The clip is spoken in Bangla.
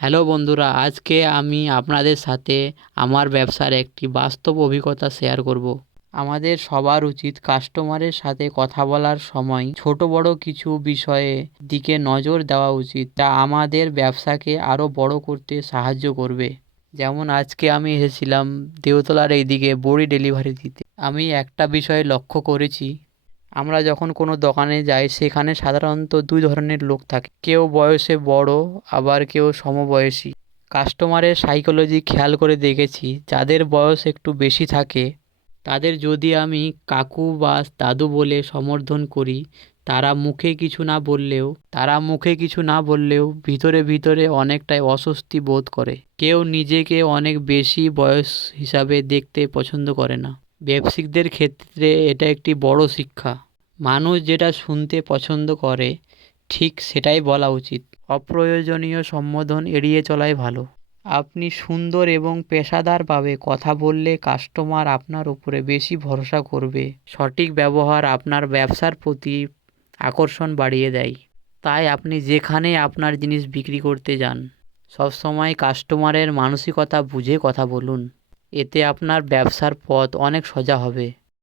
হ্যালো বন্ধুরা, আজকে আমি আপনাদের সাথে আমার ব্যবসার একটি বাস্তব অভিজ্ঞতা শেয়ার করব। আমাদের সবার উচিত কাস্টমারের সাথে কথা বলার সময় ছোট বড় কিছু বিষয়ে দিকে নজর দেওয়া উচিত, যা আমাদের ব্যবসাকে আরও বড় করতে সাহায্য করবে। যেমন আজকে আমি এসেছিলাম দেওতলার এইদিকে বড়ি ডেলিভারি দিতে। আমি একটা বিষয় লক্ষ্য করেছি, আমরা যখন কোনো দোকানে যাই সেখানে সাধারণত দুই ধরনের লোক থাকে, কেউ বয়সে বড় আবার কেউ সমবয়সী। কাস্টমারের সাইকোলজি খেয়াল করে দেখেছি, যাদের বয়স একটু বেশি থাকে তাদের যদি আমি কাকু বা দাদু বলে সম্বোধন করি, তারা মুখে কিছু না বললেও ভিতরে ভিতরে অনেকটাই অস্বস্তি বোধ করে। কেউ নিজেকে অনেক বেশি বয়স হিসাবে দেখতে পছন্দ করে না। ব্যবসায়িকদের ক্ষেত্রে এটা একটি বড় শিক্ষা। মানুষ যেটা শুনতে পছন্দ করে ঠিক সেটাই বলা উচিত। অপ্রয়োজনীয় সম্বোধন এড়িয়ে চলাই ভালো। আপনি সুন্দর এবং পেশাদারভাবে কথা বললে কাস্টমার আপনার উপরে বেশি ভরসা করবে। সঠিক ব্যবহার আপনার ব্যবসার প্রতি আকর্ষণ বাড়িয়ে দেয়। তাই আপনি যেখানে আপনার জিনিস বিক্রি করতে যান, সবসময় কাস্টমারের মানসিকতা বুঝে কথা বলুন। এতে আপনার ব্যবসার পথ অনেক সোজা হবে।